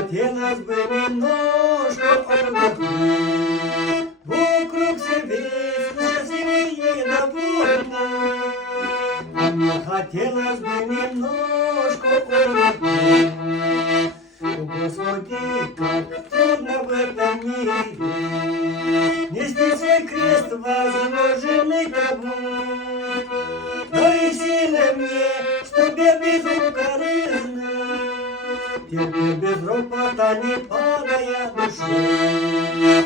хотелось бы немножко отдохнуть. Вокруг все весело, счастливые и довольны. Мне хотелось бы немножко отдохнуть. О, Господи, как трудно в этом мире нести свой крест, возложенный тобой. Дай силы мне, чтоб я безукоризно терпел без ропота, не падая душой.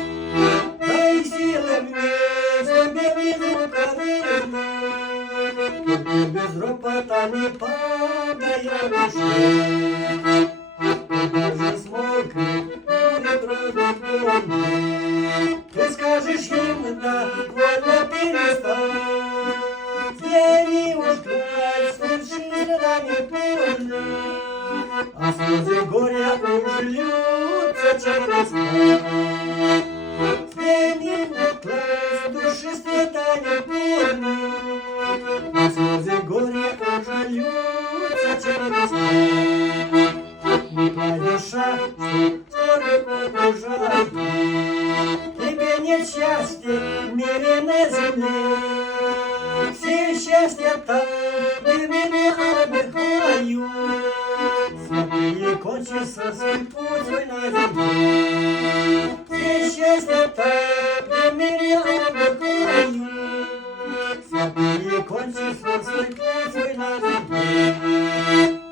Дай силы мне, чтоб я безукоризно терпел без ропота, не падая душой. Даже смотрит, будет разлюблённый. Ты скажешь им, да, ладно, перестань. Взгляни уж край, случись, да не больно. А слезы горя уж льются через край. Взгляни уж край, души света не больно. А слезы горя уж льются через край. Моя душа, скоро погружает. Тебе нет счастья в мире на земле. Все счастья там, где меня отдыхаю. Святые кончится свой путь свой на земле. Все счастья там, где меня отдыхаю. Святые кончится свой путь свой на земле.